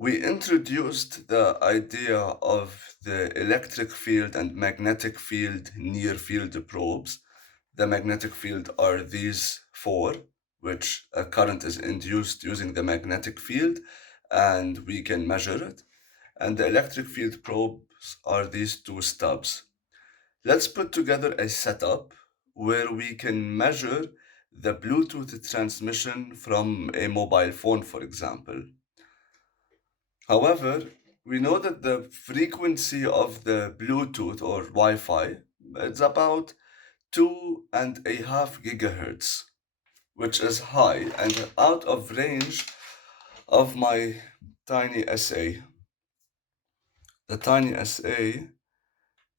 we introduced the idea of the electric field and magnetic field near field probes. The magnetic field are these four, which a current is induced using the magnetic field, and we can measure it. And the electric field probes are these two stubs. Let's put together a setup where we can measure the Bluetooth transmission from a mobile phone, for example. However, we know that the frequency of the Bluetooth or Wi-Fi is about 2.5 gigahertz, which is high and out of range of my tiny SA. The tiny SA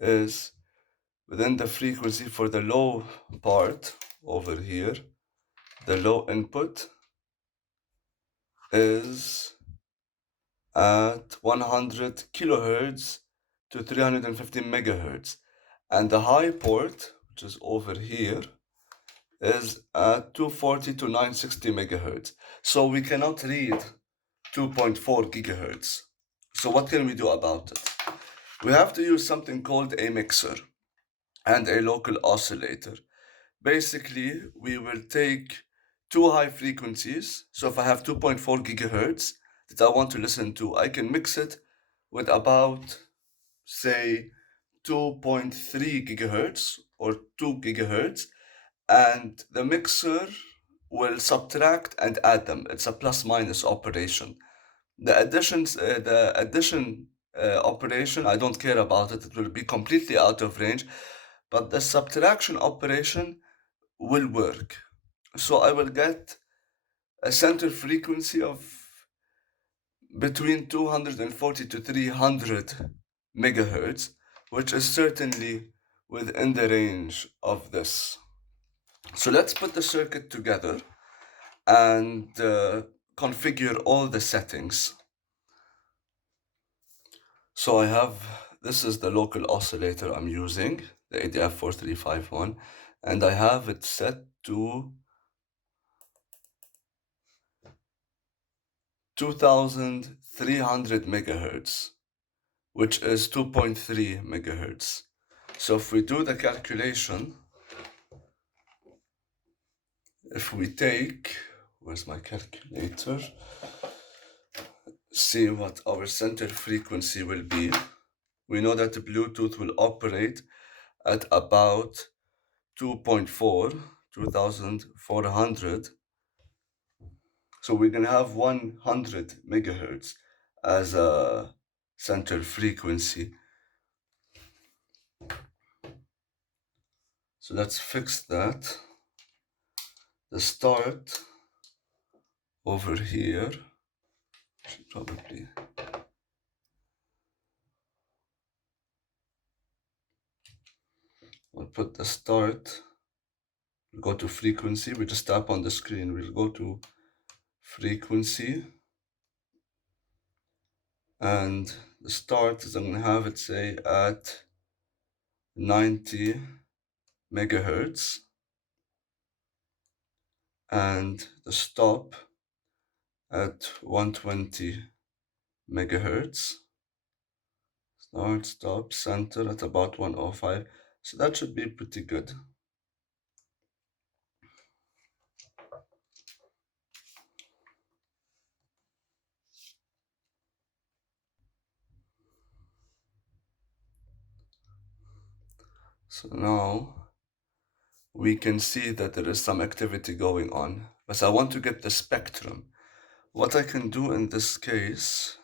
is within the frequency for the low part over here. The low input is at 100 kilohertz to 350 megahertz, and the high port, which is over here, is at 240 to 960 megahertz. So we cannot read 2.4 gigahertz. So what can we do about it? We have to use something called a mixer and a local oscillator. Basically, we will take two high frequencies. So if I have 2.4 gigahertz that I want to listen to, I can mix it with about, say, 2.3 gigahertz or 2 gigahertz, and the mixer will subtract and add them. It's a plus minus operation. The addition operation, I don't care about it. It will be completely out of range, but the subtraction operation will work. So I will get a center frequency of between 240 to 300 megahertz, which is certainly within the range of this. So let's put the circuit together and configure all the settings. So this is the local oscillator I'm using, the ADF4351, and I have it set to 2300 megahertz, which is 2.3 megahertz. So if we do the calculation, if we take, where's my calculator? See what our center frequency will be. We know that the Bluetooth will operate at about 2.4, 2400. So we're going to have 100 megahertz as a center frequency. So let's fix that. The start over here should probably, we'll put the start, we'll go to frequency, we just tap on the screen, we'll go to frequency, and the start is, I'm going to have it say at 90 megahertz, and the stop at 120 megahertz. Start, stop, center at about 105. So that should be pretty good. So now we can see that there is some activity going on, but I want to get the spectrum. What I can do in this case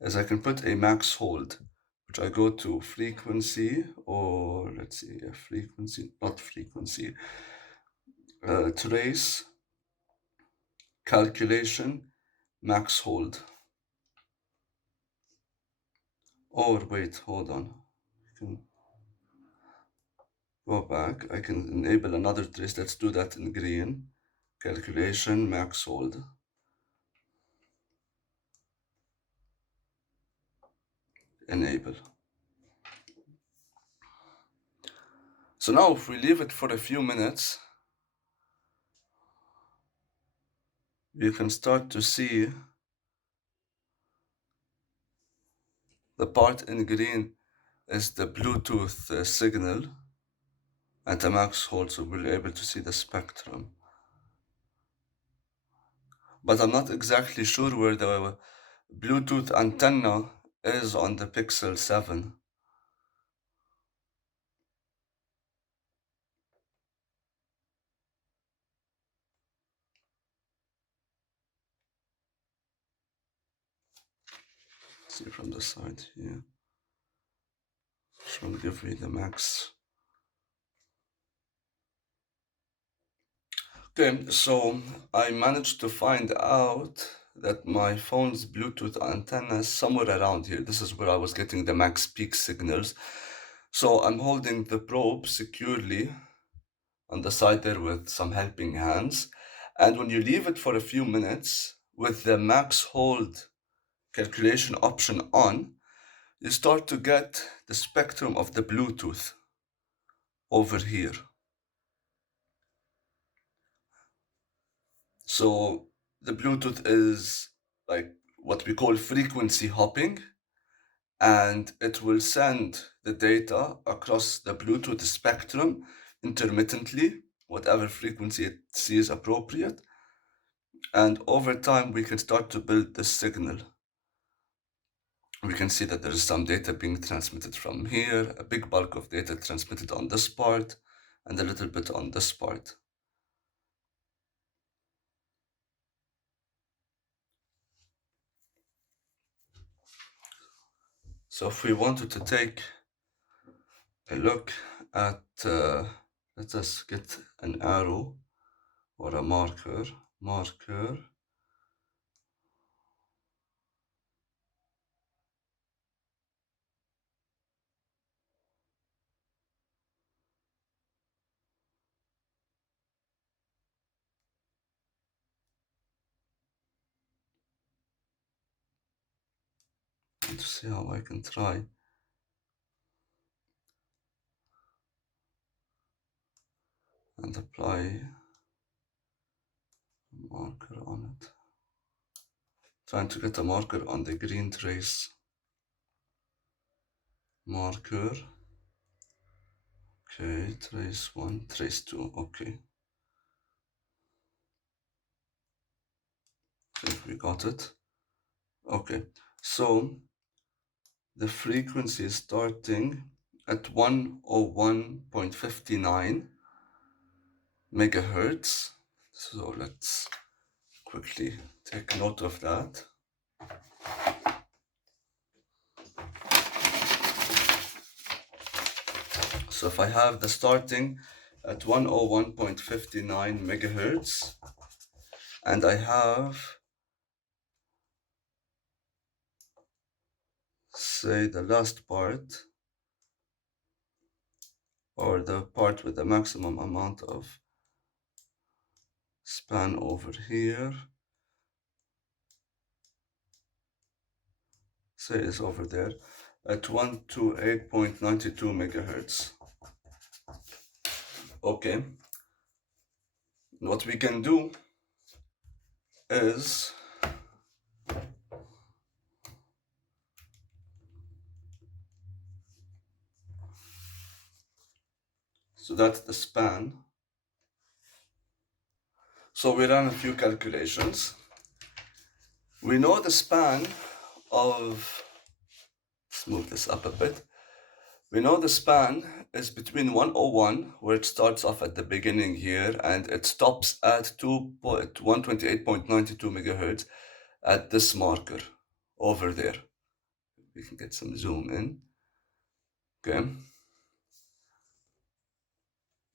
is I can put a max hold, which I go to frequency, or let's see, frequency, not frequency, trace, calculation, max hold. Or wait, hold on. I can go back. I can enable another trace. Let's do that in green. Calculation, max hold. Enable. So now if we leave it for a few minutes, you can start to see The part in green is the Bluetooth signal at a max hold, so we're able to see the spectrum. But I'm not exactly sure where the Bluetooth antenna is on the Pixel 7. See from the side here. Should give me the max. Okay, so I managed to find out that my phone's Bluetooth antenna is somewhere around here. This is where I was getting the max peak signals. So I'm holding the probe securely on the side there with some helping hands. And when you leave it for a few minutes with the max hold calculation option on, you start to get the spectrum of the Bluetooth over here. So the Bluetooth is like what we call frequency hopping, and it will send the data across the Bluetooth spectrum intermittently, whatever frequency it sees appropriate. And over time, we can start to build the signal. We can see that there is some data being transmitted from here, a big bulk of data transmitted on this part, and a little bit on this part. So if we wanted to take a look at, let us get an arrow or a marker, and to see how I can try and apply a marker on it. Trying to get a marker on the green trace. Marker. Okay, trace 1, trace 2, okay. If we got it. Okay, so the frequency is starting at 101.59 megahertz. So let's quickly take note of that. So if I have the starting at 101.59 megahertz, and I have, say, the last part, or the part with the maximum amount of span over here, say is over there, at 128.92 megahertz. Okay, what we can do is so that's the span. So we ran a few calculations. We know the span of, let's move this up a bit. We know the span is between 101, where it starts off at the beginning here, and it stops at 128.92 megahertz at this marker over there. We can get some zoom in. Okay.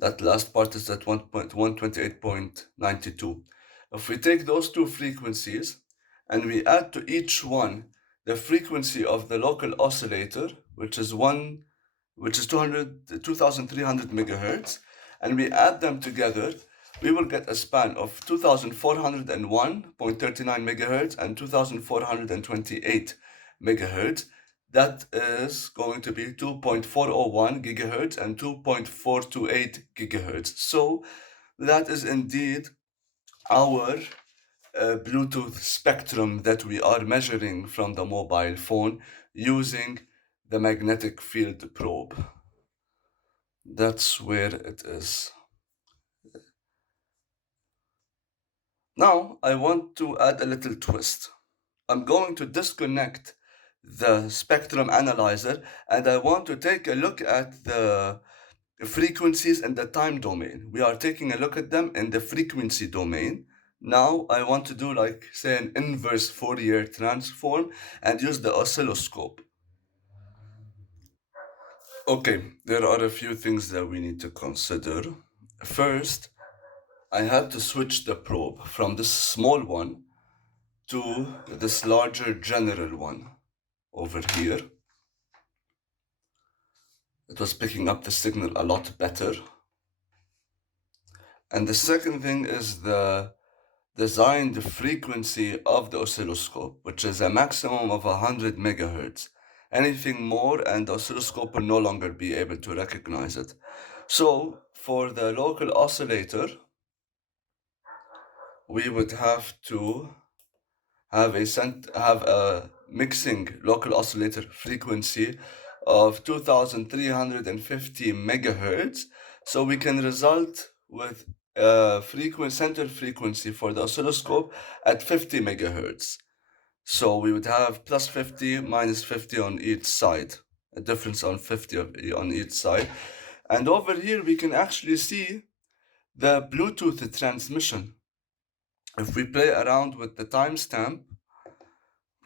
That last part is at 128.92. If we take those two frequencies and we add to each one the frequency of the local oscillator, which is 2300 megahertz, and we add them together, we will get a span of 2401.39 megahertz and 2428 megahertz. That is going to be 2.401 gigahertz and 2.428 gigahertz. So that is indeed our Bluetooth spectrum that we are measuring from the mobile phone using the magnetic field probe. That's where it is. Now I want to add a little twist. I'm going to disconnect the spectrum analyzer and I want to take a look at the frequencies in the time domain. We are taking a look at them in the frequency domain. Now I want to do like say an inverse Fourier transform and use the oscilloscope. Okay, there are a few things that we need to consider. First, I had to switch the probe from this small one to this larger general one over here. It was picking up the signal a lot better. And the second thing is the designed frequency of the oscilloscope, which is a maximum of 100 megahertz. Anything more and the oscilloscope will no longer be able to recognize it. So for the local oscillator, we would have to have a mixing local oscillator frequency of 2350 megahertz, so we can result with a center frequency for the oscilloscope at 50 megahertz. So we would have plus 50 minus 50 on each side, a difference on 50 on each side. And over here we can actually see the Bluetooth transmission. If we play around with the timestamp,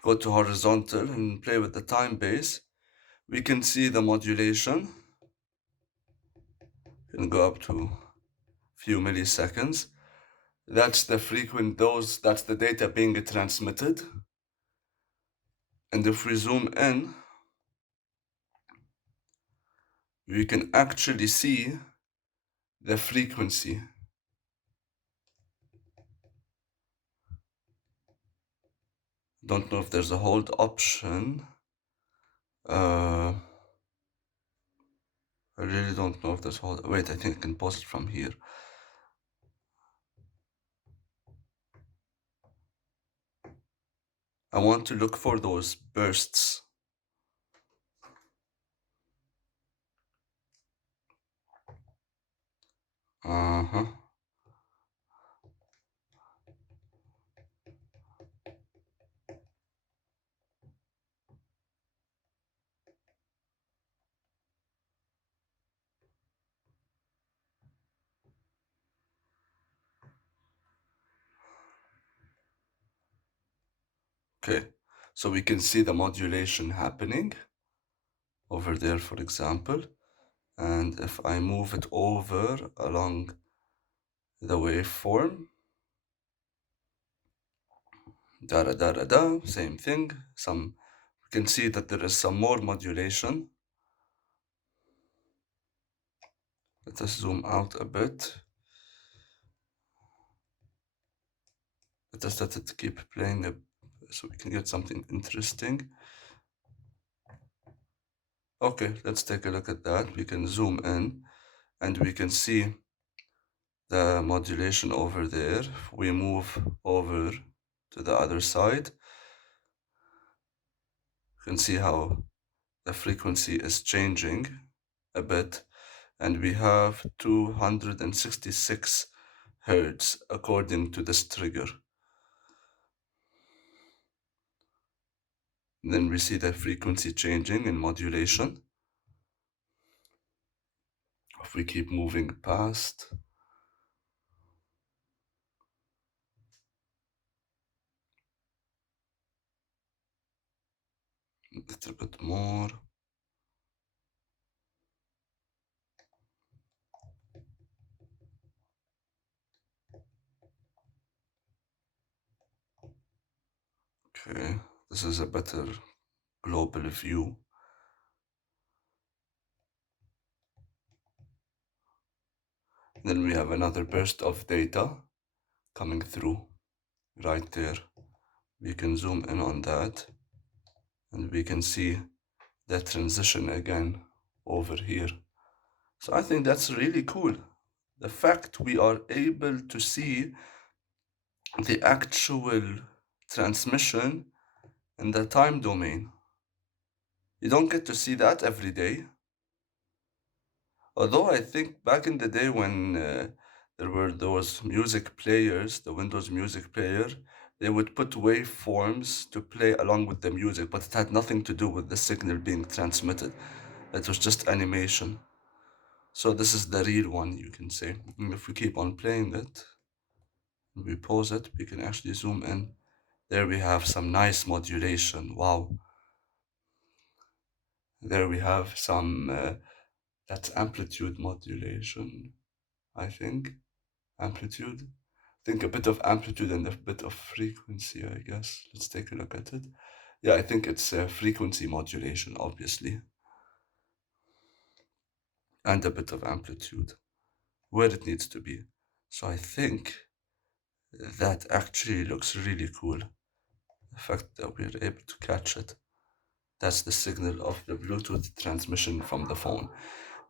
go to horizontal and play with the time base, we can see the modulation. We can go up to a few milliseconds. That's the that's the data being transmitted. And if we zoom in, we can actually see the frequency. Don't know if there's a hold option. I really don't know if there's hold. Wait, I think I can pause it from here. I want to look for those bursts. Uh-huh. Okay, so we can see the modulation happening over there, for example. And if I move it over along the waveform, same thing. We can see that there is some more modulation. Let us zoom out a bit. Let us let it keep playing so we can get something interesting. Okay, let's take a look at that. We can zoom in and we can see the modulation over there. If we move over to the other side, you can see how the frequency is changing a bit, and we have 266 hertz according to this trigger. And then we see the frequency changing in modulation. If we keep moving past, a little bit more. Okay, this is a better global view. Then we have another burst of data coming through right there. We can zoom in on that and we can see the transition again over here. So I think that's really cool. The fact we are able to see the actual transmission in the time domain. You don't get to see that every day. Although I think back in the day when there were those music players, the Windows music player, they would put waveforms to play along with the music, but it had nothing to do with the signal being transmitted. It was just animation. So this is the real one, you can say. And if we keep on playing it, we pause it, we can actually zoom in. There we have some nice modulation. Wow. There we have some, that's amplitude modulation, I think. Amplitude. I think a bit of amplitude and a bit of frequency, I guess. Let's take a look at it. Yeah, I think it's frequency modulation, obviously, and a bit of amplitude where it needs to be. So I think that actually looks really cool. The fact that we're able to catch it. That's the signal of the Bluetooth transmission from the phone.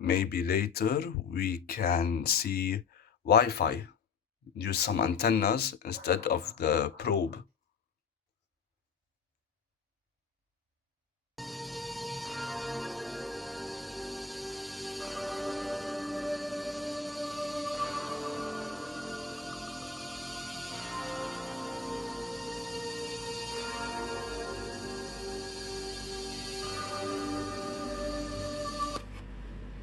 Maybe later we can see Wi-Fi, use some antennas instead of the probe